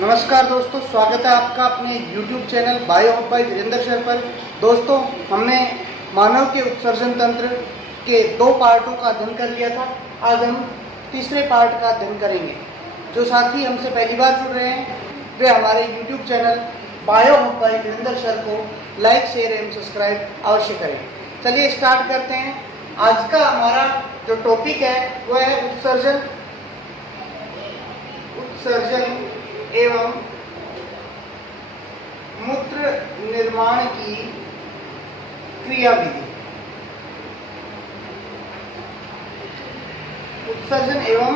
नमस्कार दोस्तों, स्वागत है आपका अपने YouTube channel bio by Virendra sir पर। दोस्तों, हमने मानव के उत्सर्जन तंत्र के 2 पार्टों का अध्ययन कर लिया था। आज हम तीसरे पार्ट का अध्ययन करेंगे। जो साथी हमसे पहली बार जुड़ रहे हैं वे हमारे YouTube channel bio by Virendra sir को लाइक, शेयर एवं सब्सक्राइब अवश्य करें। चलिए स्टार्ट करते हैं। आज का हमारा जो टॉपिक है वह है उत्सर्जन एवं मूत्र निर्माण की क्रियाविधि। उत्सर्जन एवं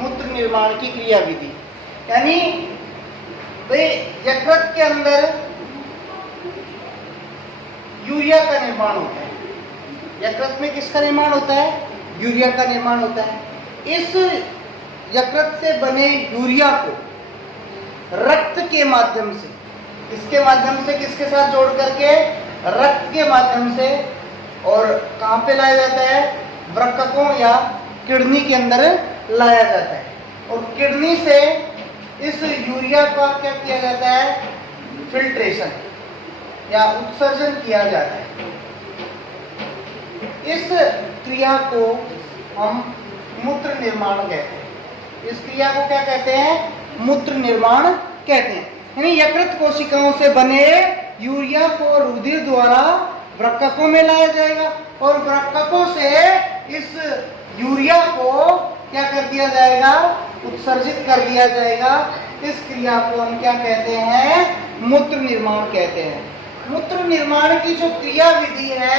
मूत्र निर्माण की क्रियाविधि यानी वे यकृत के अंदर यूरिया का निर्माण होता है। यकृत में किसका निर्माण होता है? यूरिया का निर्माण होता है। इस यकृत से बने यूरिया को रक्त के माध्यम से, इसके माध्यम से किसके साथ जोड़ करके? रक्त के माध्यम से। और कहाँ पे लाया जाता है? वृक्कों या किडनी के अंदर लाया जाता है। और किडनी से इस यूरिया का क्या किया जाता है? फिल्ट्रेशन या उत्सर्जन किया जाता है। इस क्रिया को हम मूत्र निर्माण कहते हैं। इस क्रिया को क्या कहते हैं? मूत्र निर्माण कहते हैं। यानी यकृत कोशिकाओं से बने यूरिया को रुधिर द्वारा वृक्कों में लाया जाएगा और वृक्कों से इस यूरिया को क्या कर दिया जाएगा? उत्सर्जित कर दिया जाएगा। इस क्रिया को हम क्या कहते हैं? मूत्र निर्माण कहते हैं। मूत्र निर्माण की जो क्रिया विधि है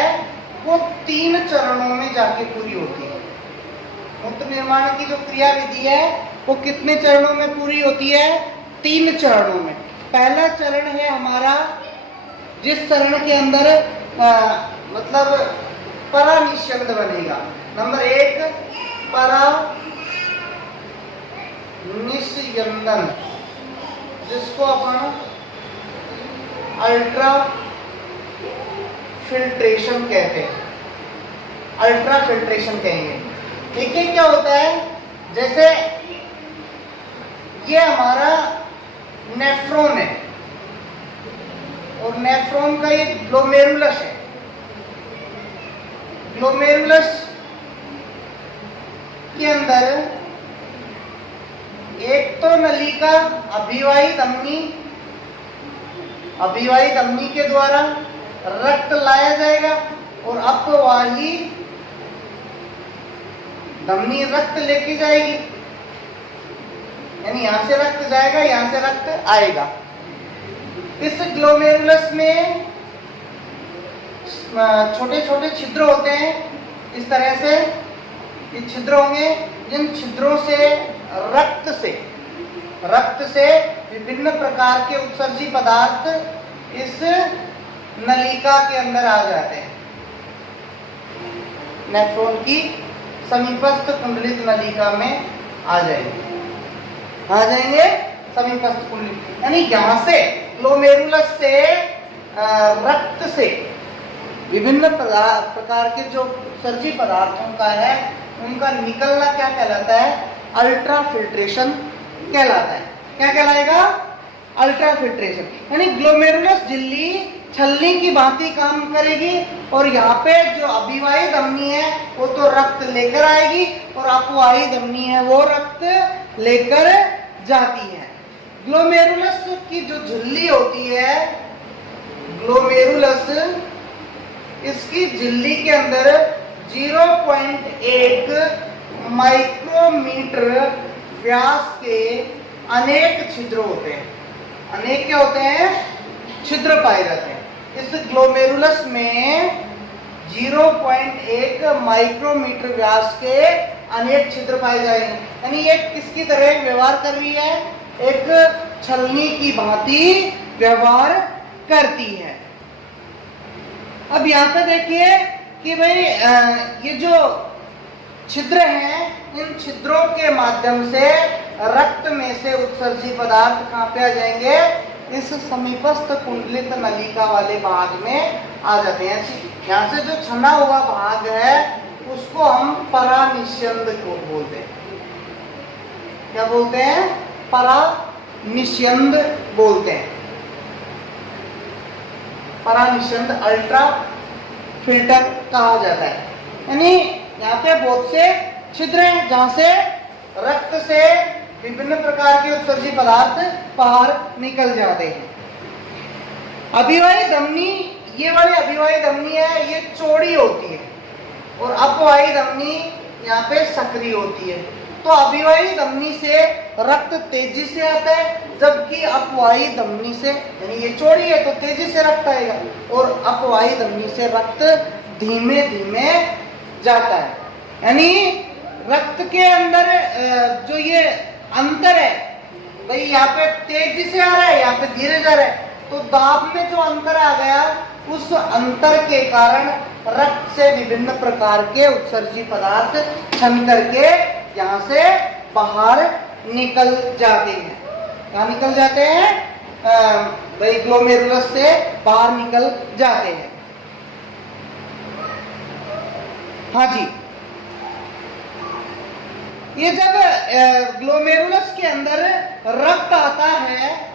वो 3 चरणों में जाके पूरी होती है। मूत्र निर्माण की जो क्रिया विधि है वो कितने चरणों में पूरी होती है? 3 चरणों में। पहला चरण है हमारा, जिस चरण के अंदर मतलब परानिस्यंद बनेगा। नंबर 1 परानिस्यंदन, जिसको अपन अल्ट्रा फिल्ट्रेशन कहते हैं। अल्ट्रा फिल्ट्रेशन कहेंगे। देखिए क्या होता है, जैसे ये हमारा नेफ्रॉन है और नेफ्रॉन का ये ग्लोमेरुलस है। ग्लोमेरुलस के अंदर एक तो नलिका अभिवाही धमनी के द्वारा रक्त लाया जाएगा और अपवाही धमनी रक्त लेके जाएगी। यानी यहां से रक्त जाएगा, यहां से रक्त आएगा। इस ग्लोमेरुलस में छोटे छोटे छिद्र होते हैं। इस तरह से ये छिद्र होंगे, जिन छिद्रों से रक्त से विभिन्न प्रकार के उत्सर्जी पदार्थ इस नलिका के अंदर आ जाते हैं। नेफ्रॉन की समीपस्थ कुंडलित नलिका में आ जाएंगे समीपस्थ कुंडलित। यानी यहाँ से ग्लोमेरुलस से रक्त से विभिन्न प्रकार के जो उत्सर्जी पदार्थों का है उनका निकलना क्या कहलाता है? अल्ट्रा फिल्ट्रेशन कहलाता है। क्या कहलाएगा? Ultra filtration. यानी ग्लोमेरुलस झिल्ली छलनी की भांति काम करेगी और यहाँ पे जो अभिवाही धमनी है वो तो रक्त लेकर आएगी और अपवाही धमनी है वो रक्त लेकर जाती है। ग्लोमेरुलस की जो झिल्ली होती है, ग्लोमेरुलस, इसकी झिल्ली के अंदर 0.1 माइक्रोमीटर व्यास के अनेक छिद्र होते हैं। अनेक क्या होते हैं? छिद्र पाए जाते हैं। इस ग्लोमेरुलस में 0.1 माइक्रोमीटर व्यास के अनेक छिद्र पाए जाएंगे। यानी ये किसकी तरह व्यवहार कर रही है? एक छलनी की भांति व्यवहार करती है। अब यहाँ पे देखिए कि भाई ये जो छिद्र हैं, इन छिद्रों के माध्यम से रक्त में से उत्सर्जी पदार्थ कहाँ पे आ जाएंगे? इस समीपस्थ कुंडलित नलिका वाले भाग में आ जाते हैं। यहाँ से जो छना हुआ भाग है उसको हम परानिस्यंद को बोलते हैं। क्या बोलते हैं? निस्यंद बोलते हैं। परानिस्यंद अल्ट्रा फिल्टर कहा जाता है। यानी यहाँ पे बहुत से छिद्र हैं जहां से रक्त से विभिन्न प्रकार के उत्सर्जी पदार्थ बाहर निकल जाते हैं। अभिवाही धमनी, ये वाली अभिवाही धमनी है, ये चौड़ी होती है और अपवाही धमनी यहाँ पे सक्रिय होती है। तो अभिवाही धमनी से रक्त तेजी से आता है, जबकि अपवाही धमनी से, यानी ये चौड़ी है तो तेजी से रक्त आएगा और अपवाही धमनी से रक्त धीमे धीमे जाता है। यानी रक्त के अंदर जो ये अंतर है, भाई यहाँ पे तेजी से आ रहा है, यहाँ पे धीरे जा रहा है, तो दाब में जो अंतर आ गया, उस अंतर के कारण रक्त से विभिन्न प्रकार के उत्सर्जी पदार्थ छन करके यहाँ से बाहर निकल जाते हैं। कहाँ निकल जाते हैं? भाई ग्लोमेरुलस से बाहर निकल जाते हैं। हाँ जी, ये जब ग्लोमेरुलस के अंदर रक्त आता है,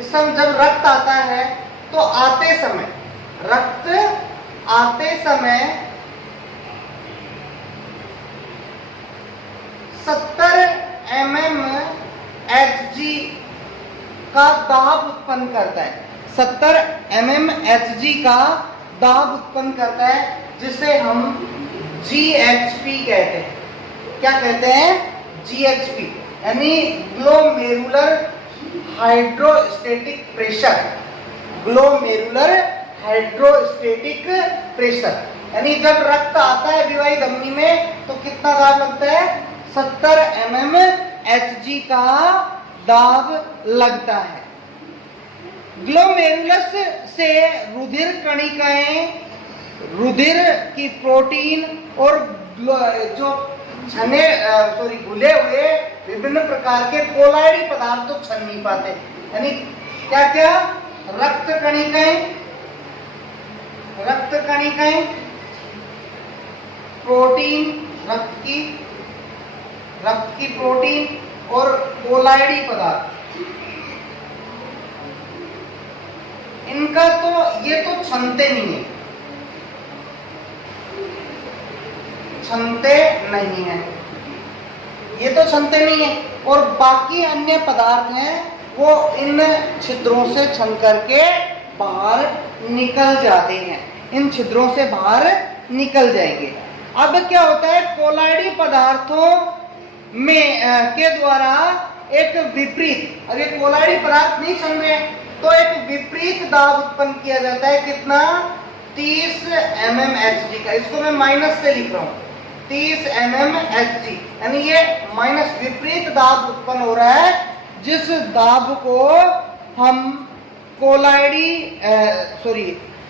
इस समय जब रक्त आता है तो रक्त आते समय 70 mm Hg का दाब उत्पन्न करता है। 70 mm Hg का दाब उत्पन्न करता है, जिसे हम GHP कहते हैं। क्या कहते हैं? GHP, यानी glomerular hydrostatic pressure. Glomerular hydrostatic pressure, यानी जब रक्त आता है अभिवाही धमनी में तो कितना दाब लगता है? 70 mm Hg का दाब लगता है। ग्लोमेरुलस से रुधिर कणिकाएं, रुधिर की प्रोटीन और जो घुले हुए विभिन्न प्रकार के कोलाइडी पदार्थ तो छन नहीं पाते। यानी क्या क्या? रक्त कणिकाएं, प्रोटीन, रक्त की प्रोटीन और कोलाइडी पदार्थ, इनका तो ये तो छनते नहीं है, ये तो छनते नहीं है। और बाकी अन्य पदार्थ हैं वो इन छिद्रों से छन करके बाहर निकल जाते हैं, इन छिद्रों से बाहर निकल जाएंगे। अब क्या होता है? कोलाइडी पदार्थों में के द्वारा एक विपरीत, अगर कोलाइडी पदार्थ नहीं छन रहे तो एक विपरीत दाब उत्पन्न किया जाता है। कितना? 30 mm Hg का। इसको मैं माइनस से लिख रहा हूं, 30 mm Hg, यानी ये माइनस विपरीत दाब उत्पन्न हो रहा है, जिस दाब को हम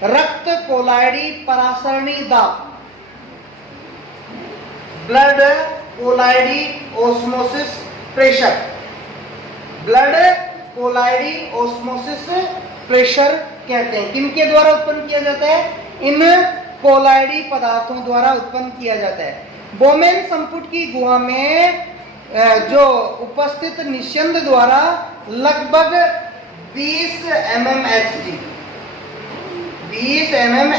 रक्त कोलाइडी परासरणी दाब, ब्लड कोलाइडी ओस्मोसिस प्रेशर, ब्लड कोलाइडी ओस्मोसिस प्रेशर कहते हैं। किनके द्वारा उत्पन्न किया जाता है? इन कोलाइडी पदार्थों द्वारा उत्पन्न किया जाता है। बोमेन संपुट की गुहा में जो उपस्थित निस्यंद द्वारा लगभग 20 mm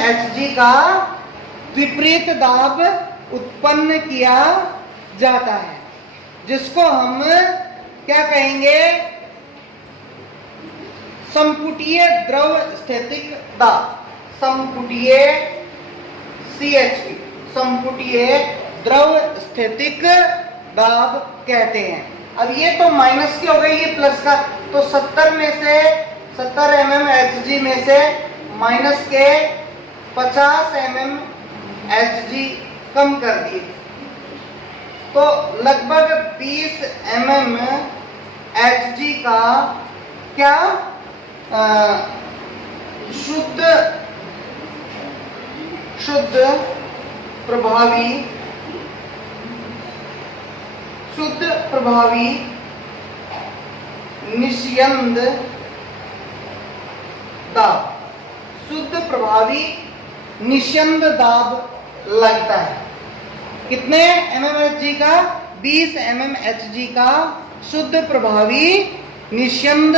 Hg का विपरीत दाब उत्पन्न किया जाता है, जिसको हम क्या कहेंगे? संपुटीय द्रव स्थितिक दाब, संपुटीय CHP, संपुटीय द्रव स्थितिक दाब कहते हैं। अब ये तो माइनस की हो गई, ये प्लस का, तो 70 mm Hg में से माइनस के 50 mm Hg कम कर दिए, तो लगभग 20 mm Hg का क्या शुद्ध प्रभावी निस्यंद दाब, शुद्ध प्रभावी निस्यंद दाब लगता है। कितने mmHg का? 20 mmHg का शुद्ध प्रभावी निस्यंद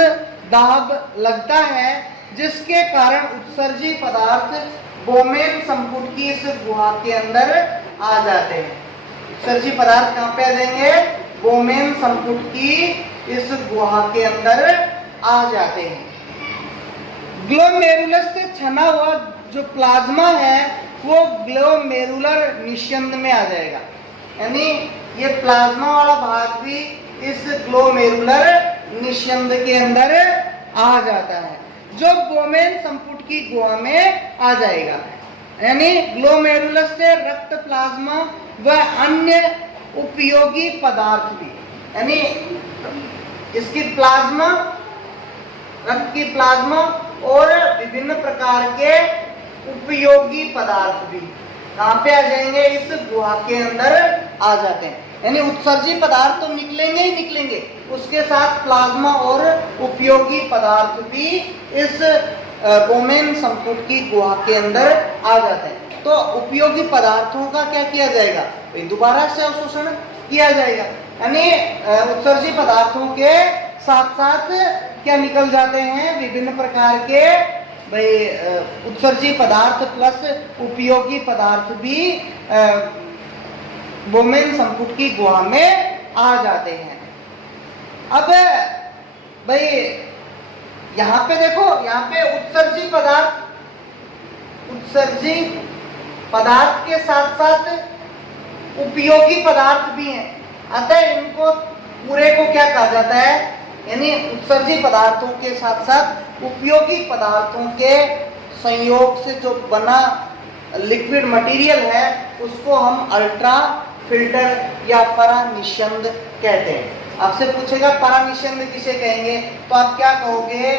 दाब लगता है, जिसके कारण उत्सर्जी पदार्थ बोमेन संपुट की इस गुहा के अंदर आ जाते हैं। उत्सर्जी पदार्थ कहाँ पे आ जाएंगे? बोमेन संपुट की इस गुहा के अंदर आ जाते हैं। ग्लोमेरुलस से छना हुआ जो प्लाज्मा है वो ग्लोमेरुलर निस्यंद में आ जाएगा, यानी ये प्लाज्मा वाला भाग भी इस ग्लोमेरुलर निस्यंद के अंदर आ जाता है, जो बोमेन संपुट की गुहा में आ जाएगा। यानी ग्लोमेरुलस से रक्त प्लाज्मा व अन्य उपयोगी पदार्थ भी, यानी इसकी प्लाज्मा, रक्त की प्लाज्मा और विभिन्न प्रकार के उपयोगी पदार्थ भी कहाँ पे आ जाएंगे? इस गुहा के अंदर आ जाते हैं। यानी उत्सर्जी पदार्थ तो निकलेंगे ही निकलेंगे, उसके साथ प्लाज्मा और उपयोगी पदार्थ भी इस बोमेन संपुट की गुहा के अंदर आ जाते हैं। तो उपयोगी पदार्थों का क्या किया जाएगा? दोबारा से अवशोषण किया जाएगा। यानी उत्सर्जी पदार्थों के साथ साथ क्या निकल जाते हैं? विभिन्न प्रकार के उत्सर्जी पदार्थ प्लस उपयोगी पदार्थ भी बोमेन संपुट की गुहा में आ जाते हैं। अब भाई यहाँ पे देखो, यहाँ पे उत्सर्जी पदार्थ के साथ साथ उपयोगी पदार्थ भी हैं, अतः इनको पूरे को क्या कहा जाता है? यानी उत्सर्जी पदार्थों के साथ साथ उपयोगी पदार्थों के संयोग से जो बना लिक्विड मटेरियल है उसको हम अल्ट्रा फिल्टर या परानिस्यंद कहते हैं। आपसे पूछेगा परानिस्यंद किसे कहेंगे, तो आप क्या कहोगे?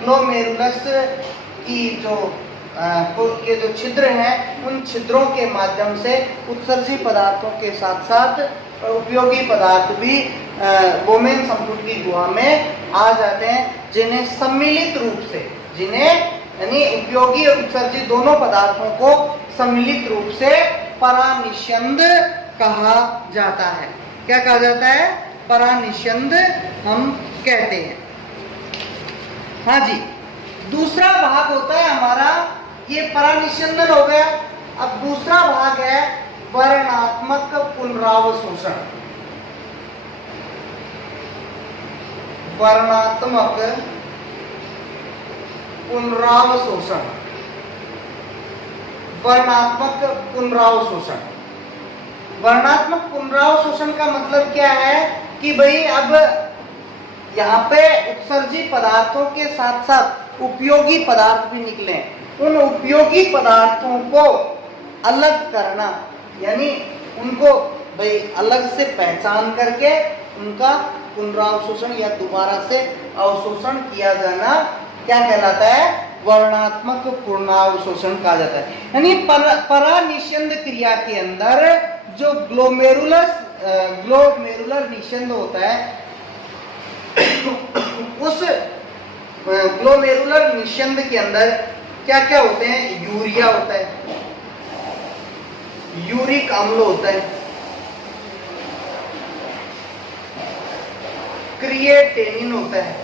ग्लोमेरुलस की के जो छिद्र हैं उन छिद्रों के माध्यम से उत्सर्जी पदार्थों के साथ साथ उपयोगी पदार्थ भी बोमेन संपुट की गुहा में आ जाते हैं, जिन्हें सम्मिलित रूप से, यानी उपयोगी और उत्सर्जी दोनों पदार्थों को सम्मिलित रूप से परानिस्यंद कहा जाता है। क्या कहा जाता है? परानिस्यंद हम कहते हैं। हाँ जी, दूसरा भाग होता है हमारा, ये परानिस्यंदन हो गया। अब दूसरा भाग है वर्णात्मक पुनरावशोषण। वर्णात्मक पुनरावशोषण। वर्णात्मक पुनरावशोषण। वर्णात्मक पुनरावशोषण का मतलब क्या है कि भाई अब यहाँ पे उत्सर्जी पदार्थों के साथ साथ उपयोगी पदार्थ भी निकले, उन उपयोगी पदार्थों को अलग करना, यानी उनको भाई अलग से पहचान करके उनका पुनरावशोषण या दोबारा से अवशोषण किया जाना क्या कहलाता है? वर्णात्मक पुनरावशोषण कहा जाता है। यानी परानिस्यंद क्रिया के अंदर जो ग्लोमेरुलर निस्यंद होता है उस ग्लोमेरुलर निस्यंद के अंदर क्या क्या होते हैं? यूरिया होता है, यूरिक अम्ल होता है, क्रिएटिनिन होता है।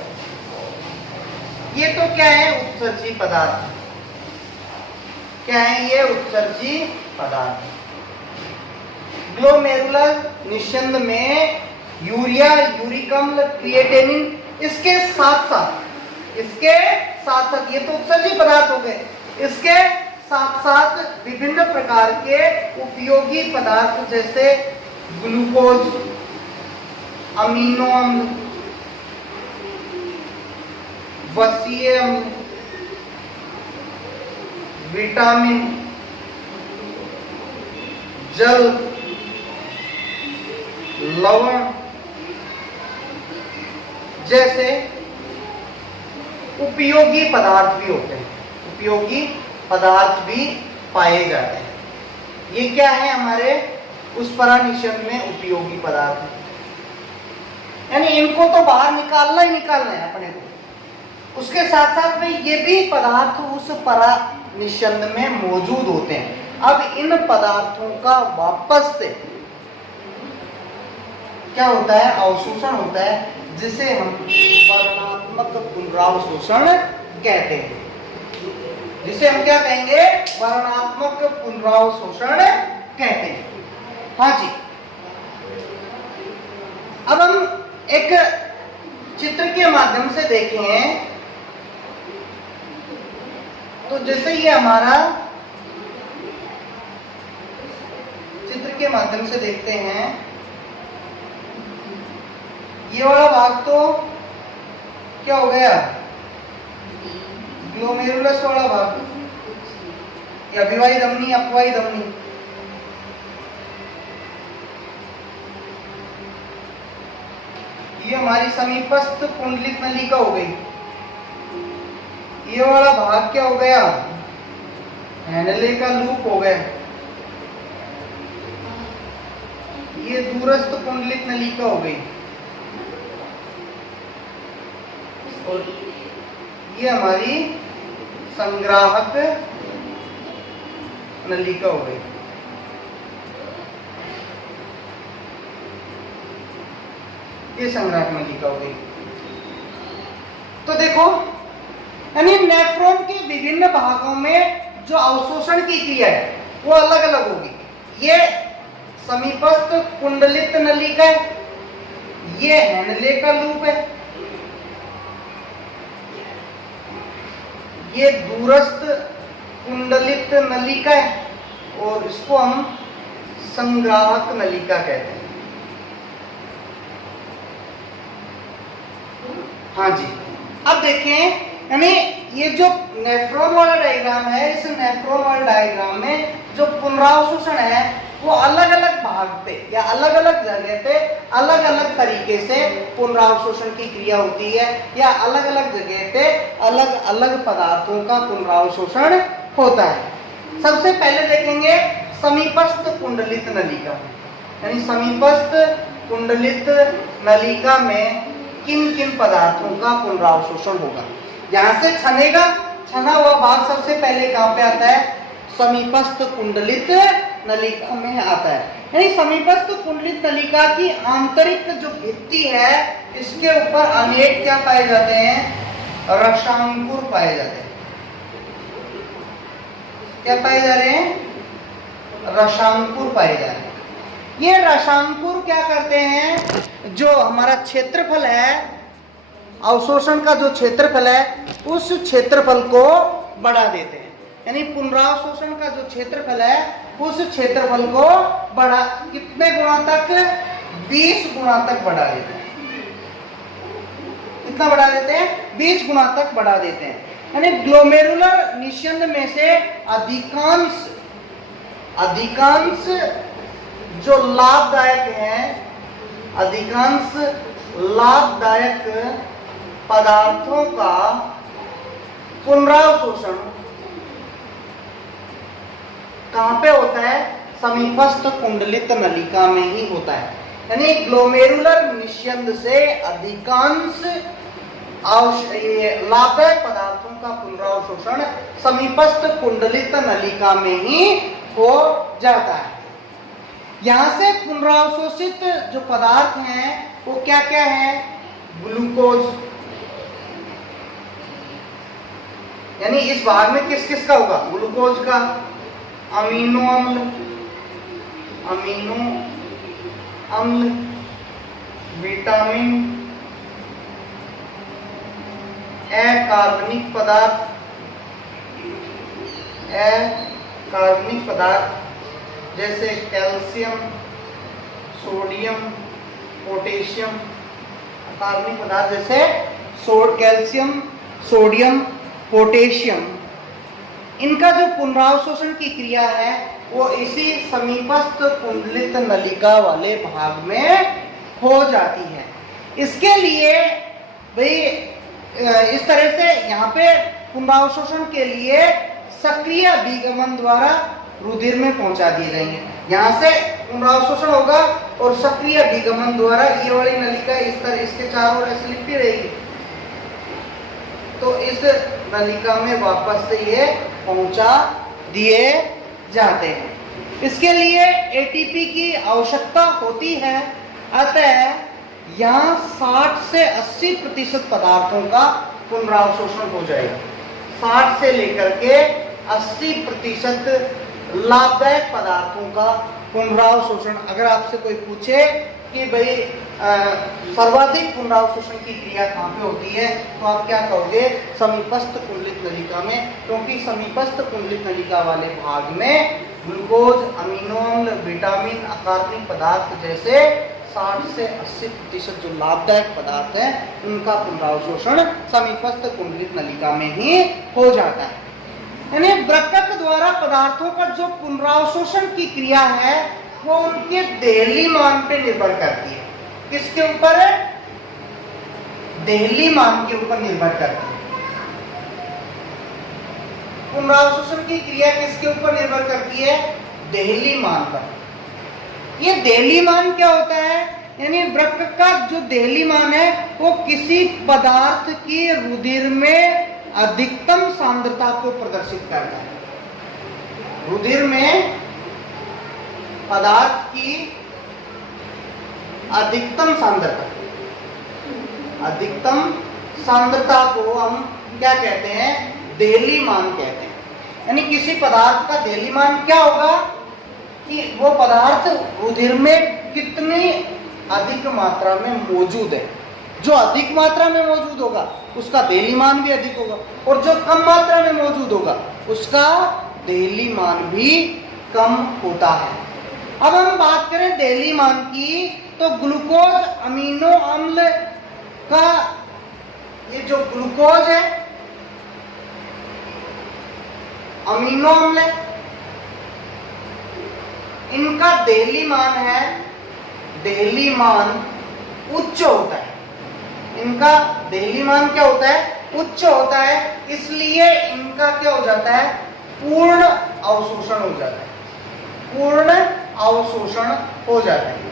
ये तो क्या है? उत्सर्जी पदार्थ। क्या है ये? उत्सर्जी पदार्थ। ग्लोमेरुलर निस्यंद में यूरिया, यूरिक अम्ल, क्रिएटिनिन, इसके साथ साथ ये तो उत्सर्जी पदार्थ हो गए, इसके साथ साथ विभिन्न प्रकार के उपयोगी पदार्थ जैसे ग्लूकोज, अमीनो अम्ल, वसीय अम्ल, विटामिन, जल, लवण जैसे उपयोगी पदार्थ भी होते हैं, उपयोगी पदार्थ भी पाए जाते हैं। ये क्या है? हमारे उस परानिस्यंद में उपयोगी पदार्थ, यानी इनको तो बाहर निकालना ही निकालना है अपने को। उसके साथ साथ में ये भी पदार्थ उस परानिस्यंद में मौजूद होते हैं। अब इन पदार्थों का वापस से क्या होता है, अवशोषण होता है, जिसे हम वर्णात्मक पुनरावशोषण कहते हैं। जिसे हम क्या कहेंगे, वर्णात्मक पुनरावशोषण कहते हैं। हाँ जी, अब हम एक चित्र के माध्यम से देखें तो जैसे ये हमारा चित्र के माध्यम से देखते हैं, ये वाला भाग तो क्या हो गया, ग्लोमेरुलस वाला भाग, या अभिवाही धमनी, अपवाही धमनी। ये हमारी समीपस्थ कुंडलित नलिका हो गई। ये वाला भाग क्या हो गया, हैनले का लूप हो गया। ये दूरस्थ कुंडलित नलिका हो गई, और ये हमारी संग्राहक नलिका हो गई। ये संग्राहक नलिका हो गई। तो देखो, यानी नेफ्रॉन के विभिन्न भागों में जो अवशोषण की क्रिया है वो अलग अलग होगी। ये समीपस्थ कुंडलित नलिका है, ये हैनले का लूप है, ये दूरस्थ कुंडलित नलिका है, और इसको हम संग्राहक नलिका कहते हैं। हाँ जी, अब देखें, यानी ये जो नेफ्रॉन वाला डायग्राम है, इस नेफ्रॉन वाले डायग्राम में जो पुनरावशोषण है वो अलग अलग भाग पे या अलग अलग जगह पे अलग अलग तरीके से पुनरावशोषण की क्रिया होती है, या अलग अलग जगह पे अलग अलग पदार्थों का पुनरावशोषण होता है। सबसे पहले देखेंगे समीपस्थ कुंडलित नलिका, यानी समीपस्थ कुंडलित नलिका में किन किन पदार्थों का पुनरावशोषण होगा। यहां से छना हुआ भाग सबसे पहले कहां पे आता है, समीपस्थ कुंडलित नलिका में आता है। यानी समीपस्थ कुंडलित नलिका की आंतरिक जो भित्ति है, इसके ऊपर अनेक क्या पाए जाते हैं, रसांकुर पाए जाते हैं। क्या पाए जा रहे हैं, रसांकुर पाए जा रहे हैं। ये रसांकुर क्या करते हैं, जो हमारा क्षेत्रफल है, अवशोषण का जो क्षेत्रफल है, उस क्षेत्रफल को बढ़ा देते हैं। यानी पुनरावशोषण का जो क्षेत्रफल है, उस क्षेत्रफल को बढ़ा, कितने गुणा तक, 20 गुणा तक बढ़ा देते हैं। कितना बढ़ा देते हैं, 20 गुणा तक बढ़ा देते हैं। यानी ग्लोमेरुलर निस्यंद में से अधिकांश जो लाभदायक हैं, अधिकांश लाभदायक पदार्थों का पुनरावशोषण कहां पे होता है, समीपस्थ कुंडलित नलिका में ही होता है। यानी ग्लोमेरुलर निस्यंद से अधिकांश लाभदायक पदार्थों का पुनरावशोषण समीपस्थ कुंडलित नलिका में ही हो जाता है। यहां से पुनरावशोषित जो पदार्थ हैं वो क्या क्या है, ग्लूकोज, यानी इस भाग में किस किस का होगा, ग्लूकोज का, अमीनो अम्ल, विटामिन, अकार्बनिक पदार्थ जैसे कैल्शियम, सोडियम, पोटेशियम। कार्बनिक पदार्थ जैसे कैल्शियम, सोडियम, पोटेशियम, इनका जो पुनरावशोषण की क्रिया है वो इसी समीपस्थ कुंडलित नलिका वाले भाग में हो जाती है। इसके लिए भाई इस तरह से यहाँ पे पुनरावशोषण के लिए सक्रिय अभिगमन द्वारा रुधिर में पहुंचा दिए जाएंगे। यहाँ से पुनरावशोषण होगा और सक्रिय अभिगमन द्वारा ये वाली नलिका इस तरह इसके चारों ओर ऐसे लिपटी रहेगी, तो इस नलिका में वापस से ये पहुंचा दिए जाते हैं। इसके लिए एटीपी की आवश्यकता होती है, अतः यहाँ 60 से 80% पदार्थों का पुनरावशोषण हो जाएगा। 60 से लेकर के 80% लाभदायक पदार्थों का पुनरावशोषण। अगर आपसे कोई पूछे कि भाई सर्वाधिक पुनरावशोषण की क्रिया कहाँ पे होती है, तो आप क्या कहोगे? समीपस्थ कुंडलित नलिका में, क्योंकि समीपस्थ कुंडलित नलिका वाले भाग में ग्लूकोज, अमीनो अम्ल, विटामिन, अकार्बनिक पदार्थ जैसे 60 से 80% जो लाभदायक पदार्थ हैं उनका पुनरावशोषण समीपस्थ कुंडलित नलिका में ही हो जाता है। यानी वृक्क द्वारा पदार्थों का जो पुनरावशोषण की क्रिया है वो उनके देहली मान पे निर्भर करती है। किसके ऊपर है? देहली मान के ऊपर निर्भर करती है। पुनरावशोषण की क्रिया किसके ऊपर निर्भर करती है? देहली मान पर। ये देहली मान क्या होता है? यानी वृक्क का जो देहली मान है वो किसी पदार्थ की रुधिर में अधिकतम सांद्रता को प्रदर्शित करता है। रुधिर में पदार्थ की अधिकतम सांद्रता को हम क्या कहते हैं? देहली मान कहते हैं। यानी किसी पदार्थ का देहली मान क्या होगा कि वो पदार्थ रुधिर में कितनी अधिक मात्रा में मौजूद है। जो अधिक मात्रा में मौजूद होगा उसका देहली मान भी अधिक होगा, और जो कम मात्रा में मौजूद होगा उसका देहली मान भी कम होता है। अब हम बात करें देहली मान की, तो ग्लूकोज, अमीनो अम्ल का ये जो ग्लूकोज है, अमीनो अम्ल है, इनका देहली मान है, देहली मान उच्च होता है। इनका देहली मान क्या होता है? उच्च होता है। इसलिए इनका क्या हो जाता है? पूर्ण अवशोषण हो जाता है। पूर्ण अवशोषण हो जाता है।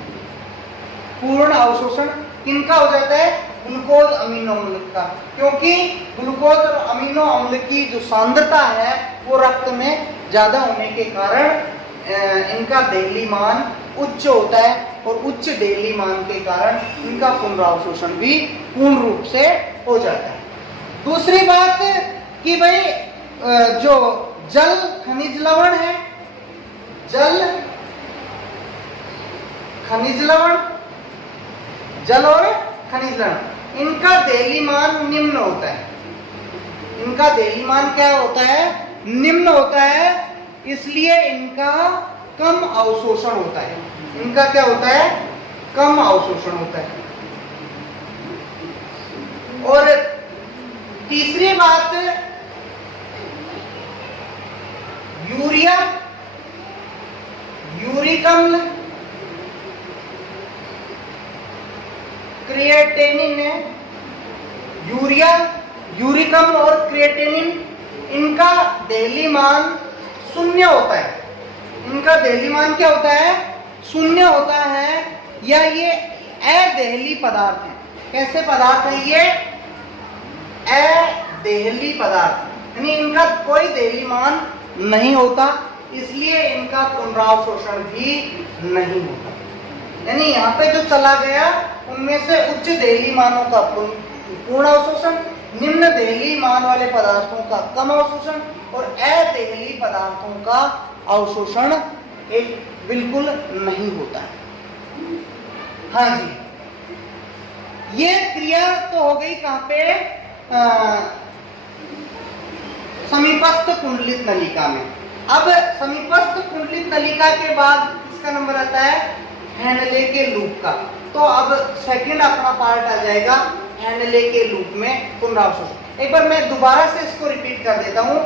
पूर्ण अवशोषण किनका हो जाता है? ग्लूकोज, अमीनो अम्ल का, क्योंकि ग्लूकोज और अमीनो अम्ल की जो सांद्रता है वो रक्त में ज्यादा होने के कारण इनका देहली मान उच्च होता है, और उच्च देहली मान के कारण इनका पुनरावशोषण भी पूर्ण रूप से हो जाता है। दूसरी बात कि भाई जो जल खनिज लवण है, जल खनिज लवण, जल और खनिज लवण, इनका देहली मान निम्न होता है। इनका देहली मान क्या होता है? निम्न होता है। इसलिए इनका कम अवशोषण होता है। इनका क्या होता है? कम अवशोषण होता है। और तीसरी बात, यूरिया, यूरिक अम्ल, क्रिएटिनिन है, यूरिया, यूरिक अम्ल और क्रिएटिनिन, इनका देहली मान शून्य होता है। इनका देहली मान क्या होता है? शून्य होता है, या ये अदेहली पदार्थ है। कैसे पदार्थ है ये? अदेहली पदार्थ, यानी इनका कोई देहली मान नहीं होता, इसलिए इनका पुनरावशोषण भी नहीं होता। यानी यहाँ पे जो चला गया उनमें से उच्च देहली मानों का पूर्ण अवशोषण, निम्न देहली मान वाले पदार्थों का कम अवशोषण, और अदेहली पदार्थों का अवशोषण एक बिल्कुल नहीं होता है। हाँ जी, ये क्रिया तो हो गई कहाँ पे? समीपस्थ कुंडलित नलिका में। अब समीपस्थ कुंडलित नलिका के बाद किसका नंबर आता है? हैनले के लूप का। तो अब सेकंड अपना पार्ट आ जाएगा हैनले के लूप में पुनरावशोषण। एक बार मैं दोबारा से इसको रिपीट कर देता हूँ।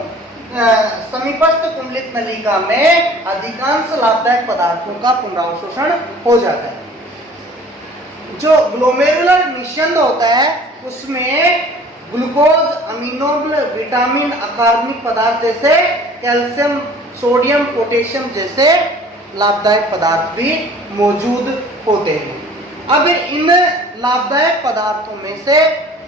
समीपस्थ कुंडलित नलिका में अधिकांश लाभदायक पदार्थों का पुनरावशोषण हो जाता है। जो ग्लोमेरुलर निस्यंद होता है उसमें ग्लूकोज, अमीनो अम्ल, विटामिन, अकार्बनिक पदार्थ जैसे कैल्शियम, सोडियम, पोटेशियम जैसे लाभदायक पदार्थ भी मौजूद होते हैं। अब इन लाभदायक पदार्थों में से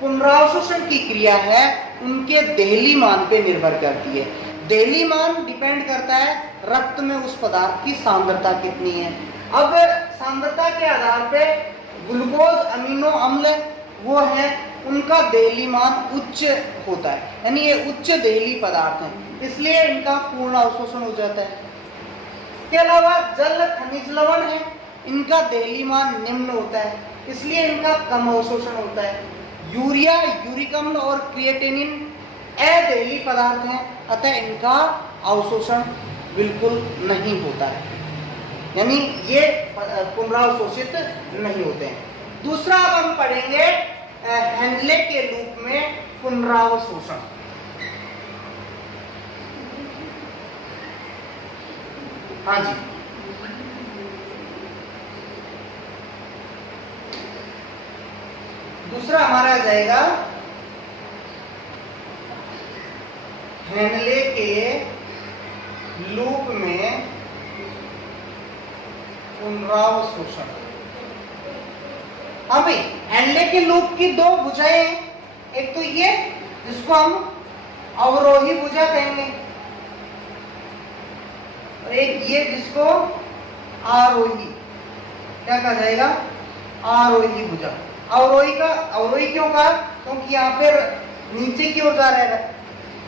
पुनरावशोषण की क्रिया है उनके देहली मान पे निर्भर करती है। देहली मान डिपेंड करता है रक्त में उस पदार्थ की सांद्रता कितनी है। अब सांद्रता के आधार पे ग्लूकोज अमीनो अम्ल वो है, उनका दहली मान उच्च होता है, यानी ये उच्च दहली पदार्थ हैं, इसलिए इनका पूर्ण अवशोषण हो जाता है। इसके अलावा जल खनिज लवण है, इनका दहली मान निम्न होता है, इसलिए इनका कम अवशोषण होता है। यूरिया, यूरिक अम्ल और क्रिएटिनिन अदहली पदार्थ हैं, अतः इनका अवशोषण बिल्कुल नहीं होता है, यानी ये पुनरावशोषित नहीं होते हैं। दूसरा अब हम पढ़ेंगे हेनले के लूप में पुनरावशोषण। हाँ जी, दूसरा हमारा आ जाएगा हेनले के लूप में पुनरावशोषण। हाँ भाई, हेनले के लूप की दो भुजाएं हैं, एक तो ये जिसको हम अवरोही भुजा कहेंगे और एक ये जिसको आरोही, क्या कहा जाएगा, आरोही भुजा। अवरोही क्यों कहा, क्योंकि यहाँ पर नीचे की ओर जा रहा है,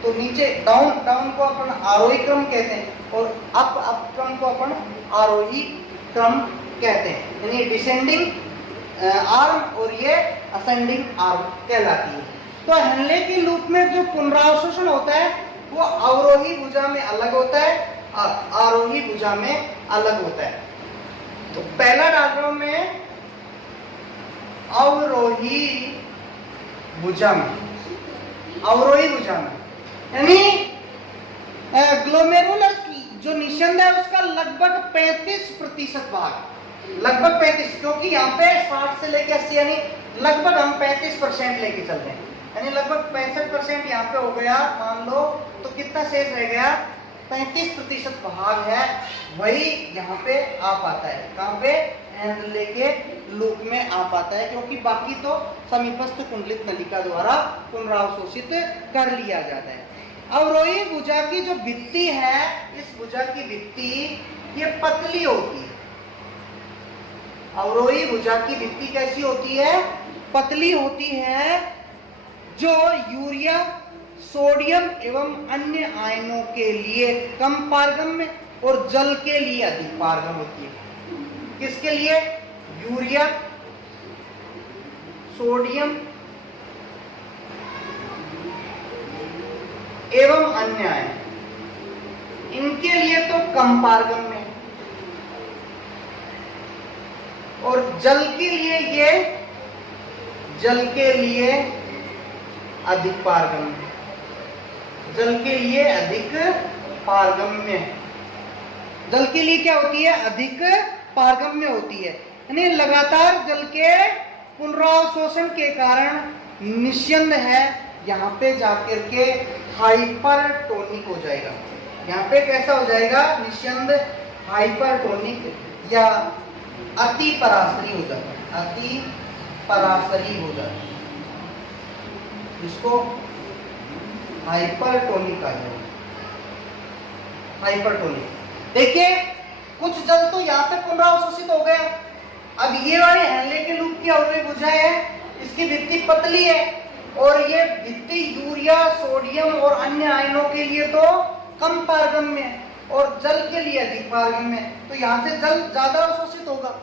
तो नीचे डाउन को अपन आरोही क्रम कहते हैं और अप क्रम को अपन आरोही क्रम कहते हैं, यानी डिसेंडिंग आर्म और ये असेंडिंग आर्म कहलाती है। तो हेनले के लूप में जो पुनरावशोषण होता है वो अवरोही भुजा में अलग होता है, आरोही भुजा में अलग होता है। तो पहला डाल रहा हूं मैं अवरोही भुजा में, अवरोही भुजा में, यानी ग्लोमेरुलर जो निस्यंद है उसका लगभग 35% भाग, लगभग 35, क्योंकि यहाँ पे 60 से लेके 80, यानी लगभग हम 35% लेके चल रहे हैं, यानी लगभग 65% यहाँ पे हो गया मान लो, तो कितना शेष रह गया, 35% भाग है, वही यहाँ पे आ पाता है। कहाँ पे, हेनले के लूप में आ पाता है, क्योंकि बाकी तो समीपस्थ कुंडलित नलिका द्वारा पुनरावशोषित कर लिया जाता है। अवरोही भुजा की जो भित्ति है, इस भुजा की भित्ति ये पतली होती है। अवरोही भुजा की भित्ति कैसी होती है, पतली होती है, जो यूरिया, सोडियम एवं अन्य आयनों के लिए कम पारगम्य और जल के लिए अधिक पारगम्य होती है। किसके लिए, यूरिया, सोडियम एवं अन्य आयन, इनके लिए तो कम पारगम्य है और जल के लिए ये, जल के लिए अधिक पारगम्य, जल के लिए अधिक पारगम्य है। जल के लिए क्या होती है, अधिक पारगम्य होती है, यानी लगातार जल के पुनरावशोषण के कारण निस्यंद है, यहाँ पे जाकर के हाइपरटोनिक हो जाएगा। यहाँ पे कैसा हो जाएगा, निस्यंद हाइपरटोनिक या अति पराशरी हो जाता है, अति पराशरी हो जाता है, इसको हाइपरटोनिक कहा जाएगा, हाइपरटोनिक। देखिए कुछ जल तो यहाँ पे पुनरावशोषित हो गया। अब ये वाले हेनले के लूप की अवरोही भुजा है, इसकी भित्ति पतली है और ये भित्ति यूरिया, सोडियम और अन्य आयनों के लिए तो कम पारगम्य है और जल के लिए अधिक पारगम्य है। तो यहाँ से जल ज्यादा अवशोषित होगा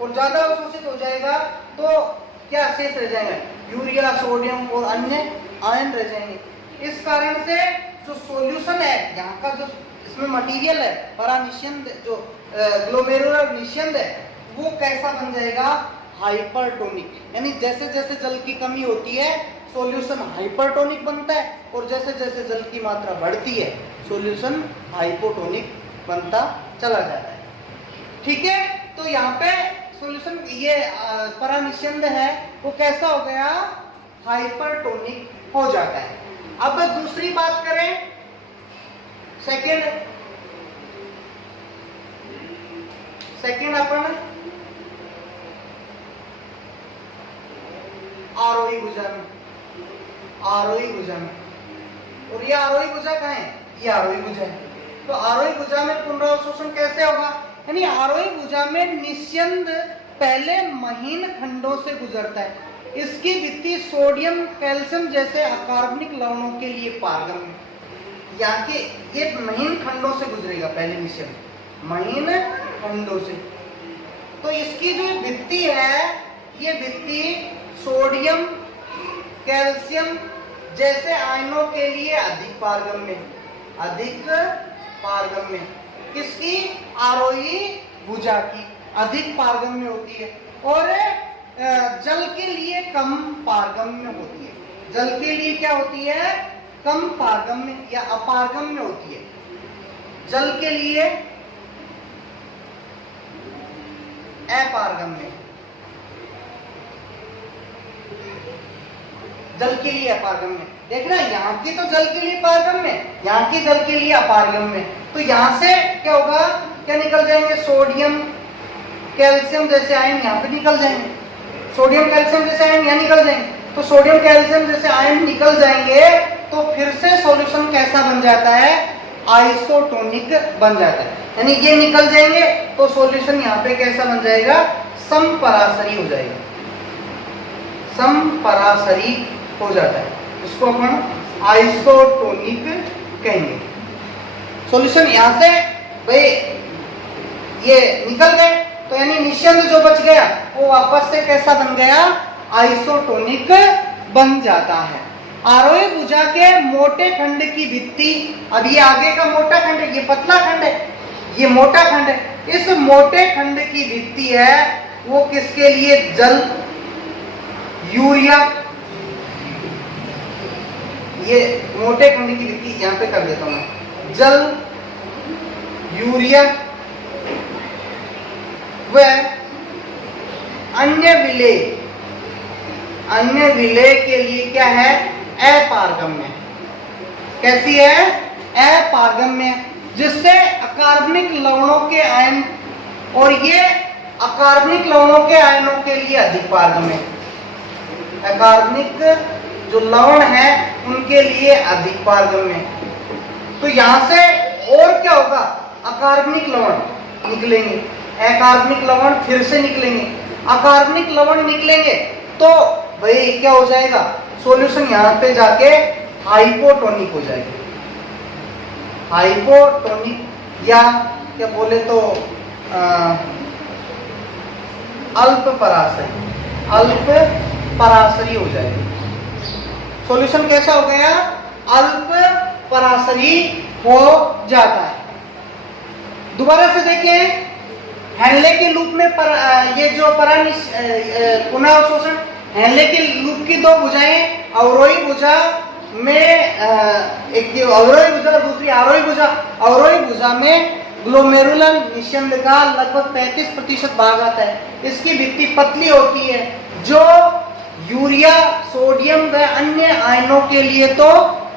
और ज्यादा अवशोषित हो जाएगा तो क्या शेष रह जाएगा, यूरिया, सोडियम और अन्य आयन रह जाएंगे। इस कारण से जो सॉल्यूशन है यहाँ का, जो इसमें मटेरियल है परानिस्यंद, जो ग्लोमेरुलर निस्यंद है, वो कैसा बन जाएगा, हाइपरटोनिक, यानी जैसे जैसे जल की कमी होती है सॉल्यूशन हाइपरटोनिक बनता है और जैसे जैसे जल की मात्रा बढ़ती है सॉल्यूशन हाइपोटोनिक बनता चला जाता है। ठीक है, तो यहाँ पे सॉल्यूशन ये परानिस्यंद है वो कैसा हो गया, हाइपरटोनिक हो जाता है। अब दूसरी बात करें, सेकेंड अपन आरोही भुजा में, आरोही भुजा में, और ये आरोही भुजा कहाँ है, ये आरोही भुजा है। तो आरोही भुजा में पुनरावशोषण कैसे होगा, यानी आरोही भुजा में निस्यंद पहले महीन खंडों से गुजरता है। इसकी भित्ति सोडियम कैल्शियम जैसे अकार्बनिक लवणों के लिए पारगम्य है। यहाँ के ये महीन खंडों से गुजरेगा, पहले मिश्रण महीन खंडों से। तो इसकी जो भित्ति है, ये भित्ति सोडियम कैल्शियम जैसे आयनों के लिए अधिक पारगम्य है, अधिक पारगम्य। किसकी? आरोही भुजा की अधिक पारगम्य होती है और जल के लिए कम पारगम्य होती है। जल के लिए क्या होती है? कम पारगम्य या अपारगम्य होती है। जल के लिए अपारगम्य, जल के लिए अपारगम्य। देख रहे हैं, यहाँ की तो जल के लिए पारगम्य, यहाँ की जल के लिए अपारगम्य। तो यहाँ से क्या होगा? क्या निकल जाएंगे? सोडियम कैल्शियम जैसे आयन यहाँ पे निकल जाएंगे, सोडियम कैल्शियम जैसे आयन यहाँ निकल जाएंगे। तो सोडियम कैल्शियम जैसे आयन निकल जाएंगे तो फिर से सॉल्यूशन कैसा बन जाता है? आइसोटोनिक बन जाता है। यानी ये निकल जाएंगे तो सॉल्यूशन यहाँ पे कैसा बन जाएगा? समपरासरी हो जाएगा, समपरासरी हो जाता है। इसको अपन आइसोटोनिक कहेंगे। सॉल्यूशन यहाँ से भाई ये निकल गए तो यानी निश्चंद जो बच गया वो वापस से कैसा बन गया? आइसोटोनिक बन जाता है। आरोही भुजा के मोटे खंड की भित्ति, अब ये आगे का मोटा खंड है, ये पतला खंड है, ये मोटा खंड है। इस मोटे खंड की भित्ति है वो किसके लिए? जल, यूरिया। ये मोटे खंड की भित्ति यहां पे कर देता हूं मैं। जल, यूरिया व अन्य विलेय, अन्य विलेय के लिए क्या है? अपारगम्य। कैसी है? अपारगम्य, जिससे अकार्बनिक लवणों के आयन, और ये अकार्बनिक लवणों के आयनों के लिए अधिक पारगम्य। अकार्बनिक जो लवण है उनके लिए अधिक पारगम्य। तो यहां से और क्या होगा? अकार्बनिक लवण निकलेंगे, अकार्बनिक लवण फिर से निकलेंगे। अकार्बनिक लवण निकलेंगे तो भाई क्या हो जाएगा? सॉल्यूशन यहाँ पे जाके हाइपोटोनिक हो जाएगा। हाइपोटोनिक या क्या बोले तो अल्प परासरी, अल्प परासरी हो जाएगा। सॉल्यूशन कैसा हो गया? अल्प परासरी हो जाता है। दोबारा से देखें, हेनले के लूप में ये जो पुनः अवशोषण, हेनले के लूप की दो भुजाएं, अवरोही भुजा में एक अवरोही भुजा और दूसरी आरोही भुजा। अवरोही भुजा में ग्लोमेरुलर निस्यंद का लगभग 35% भाग आता है। इसकी भित्ति पतली होती है जो यूरिया, सोडियम व अन्य आयनों के लिए तो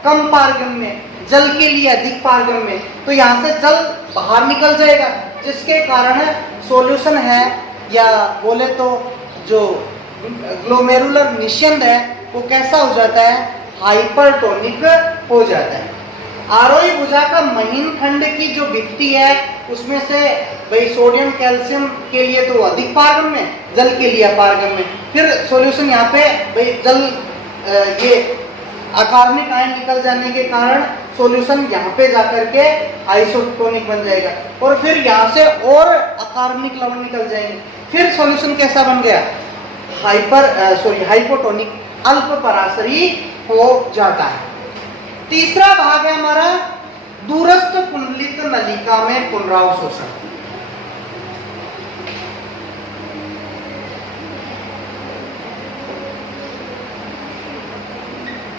कम पारगम्य, जल के लिए अधिक पारगम्य। तो यहाँ से जल बाहर निकल जाएगा, जिसके कारण सॉल्यूशन है या बोले तो जो ग्लोमेरुलर निस्यंद है वो कैसा हो जाता है? हाइपरटोनिक हो जाता है। आरोही भुजा का महीन खंड की जो भित्ति है उसमें से भाई सोडियम कैल्शियम के लिए तो अधिक पारगम्य, जल के लिए अपारगम्य। फिर सॉल्यूशन यहाँ पे भाई जल ये अकार्बनिक आयन निकल जाने के कारण सॉल्यूशन यहाँ पे जाकर के आइसोटोनिक बन जाएगा और फिर यहाँ से और अकार्बनिक लवण निकल जाएंगे। फिर सॉल्यूशन कैसा बन गया? हाइपोटोनिक, अल्प परासरी हो जाता है। तीसरा भाग है हमारा दूरस्थ कुंडलित नलिका में पुनरावशोषण।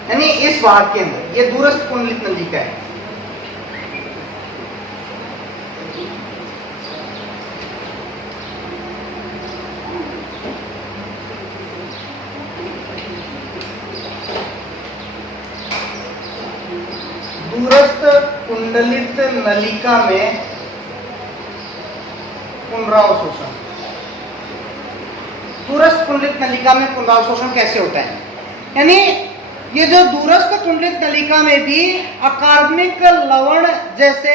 यानी इस भाग के अंदर ये दूरस्थ कुंडलित नलिका है। दूरस्थ कुंडलित नलिका में पुनरावशोषण। दूरस्थ कुंडलित नलिका में पुनरावशोषण कैसे होता है? यानी ये जो दूरस्थ कुंडलित नलिका में भी अकार्बनिक लवण जैसे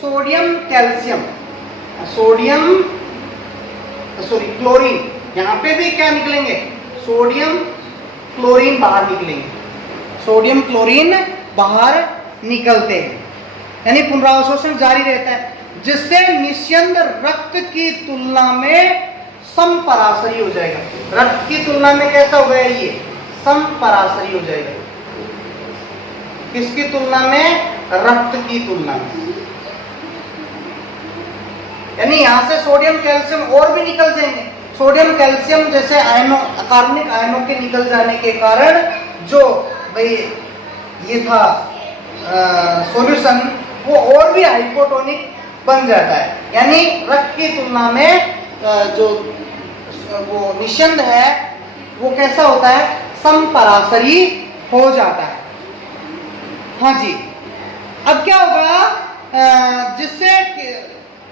सोडियम कैल्शियम, सोडियम क्लोरीन, यहाँ पे भी क्या निकलेंगे, सोडियम क्लोरीन बाहर निकलेंगे, सोडियम क्लोरीन बाहर निकलते हैं, यानी पुनरावशोषण जारी रहता है, जिससे निस्यंद रक्त की तुलना में समपराशरी हो जाएगा। रक्त की तुलना में कैसा हो गया, ये समपराशरी हो जाएगा। किसकी तुलना में, रक्त की तुलना में, यानी यहां से सोडियम कैल्शियम और भी निकल जाएंगे। सोडियम कैल्शियम जैसे आयनों, कार्बनिक आयनों के निकल जाने के कारण जो भाई ये था सॉल्यूशन, वो और भी हाइपोटोनिक बन जाता है, यानी रक्त की तुलना में जो वो निस्यंद है वो कैसा होता है, समपराशरी हो जाता है। हाँ जी, अब क्या होगा, जिससे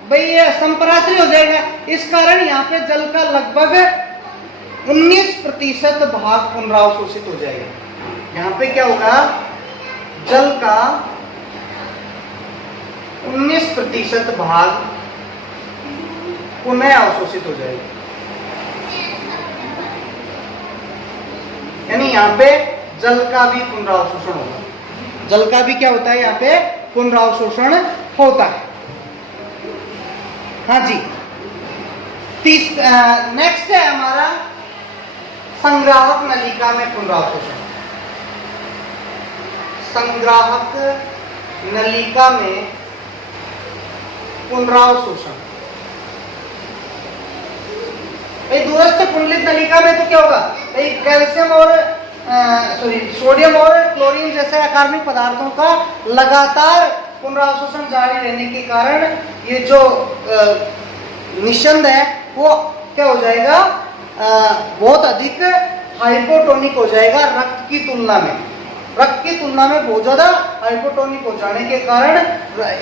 भाई ये समपराशरी हो जाएगा, इस कारण यहाँ पे जल का लगभग 19% भाग पुनरावशोषित हो जाएगा। यहाँ पे क्या होगा, जल का 19% भाग पुनः अवशोषित हो जाएगा, यानी यहाँ पे जल का भी पुनरावशोषण होगा। जल का भी क्या होता है, यहाँ पे पुनरावशोषण होता है। हाँ जी, नेक्स्ट है हमारा संग्राहक नलिका में पुनरावशोषण। संग्राहक नलिका में पुनरावशोषण, दूरस्थ कुंडलित नलिका में तो क्या होगा, कैल्शियम और सोडियम और क्लोरीन जैसे अकार्बनिक पदार्थों का लगातार पुनरावशोषण जारी रहने के कारण ये जो निस्यंद है वो क्या हो जाएगा, बहुत अधिक हाइपोटोनिक हो जाएगा रक्त की तुलना में। रक्त की तुलना में बहुत ज्यादा हाइपोटोनिक हो जाने के कारण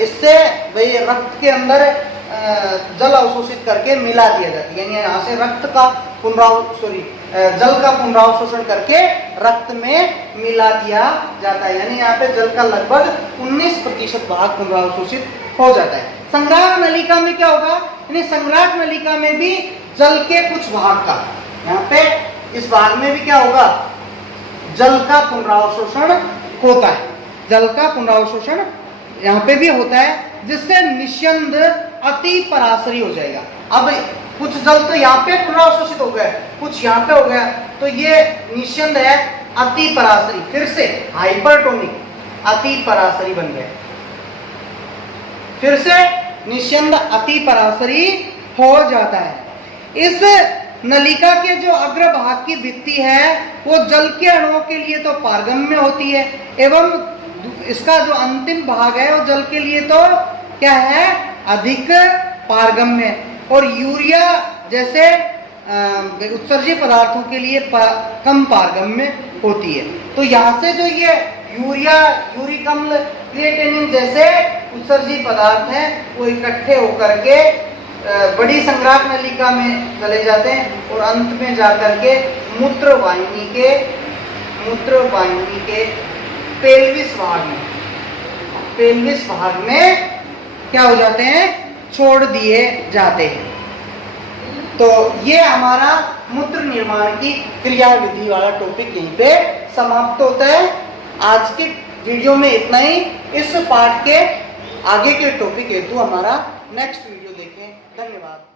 इससे भाई रक्त के अंदर जल अवशोषित करके मिला दिया जाता है, यानी यहाँ से रक्त का जल का पुनरावशोषण करके रक्त में मिला दिया जाता है, यानी यहाँ पे जल का लगभग 19% भाग पुनरावशोषित हो जाता है। संग्राहक नलिका में क्या होगा, यानी संग्राहक नलिका में भी जल के कुछ भाग का, यहाँ पे इस भाग में भी क्या होगा, जल का पुनरावशोषण होता है। जल का पुनरावशोषण यहाँ पे भी होता है, जिससे निस्यंद अति पराशरी हो जाएगा। अब कुछ जल तो यहाँ पे पुनरावशोषित हो गया, कुछ यहाँ पे हो गया, तो ये निस्यंद है अति पराशरी, फिर से हाइपरटोनिक अति पराशरी बन गया, फिर से निस्यंद अति पराशरी हो जाता है। इस नलिका के जो अग्रभाग की भित्ति है वो जल के अणुओं के लिए तो पारगम्य होती है, एवं इसका जो अंतिम भाग है वो जल के लिए तो क्या है, अधिक पारगम्य, और यूरिया जैसे उत्सर्जी पदार्थों के लिए कम पारगम्य होती है। तो यहाँ से जो ये यूरिया, यूरिक अम्ल, क्रिएटिनिन जैसे उत्सर्जी पदार्थ हैं वो इकट्ठे होकर के बड़ी संग्राहक नलिका में चले जाते हैं और अंत में जाकर के मूत्र वाहिनी के पेल्विस भाग में क्या हो जाते हैं, छोड़ दिए जाते हैं। तो ये हमारा मूत्र निर्माण की क्रिया विधि वाला टॉपिक यहीं पे समाप्त होता है। आज के वीडियो में इतना ही। इस पार्ट के आगे के टॉपिक हेतु हमारा नेक्स्ट वीडियो देखें। धन्यवाद।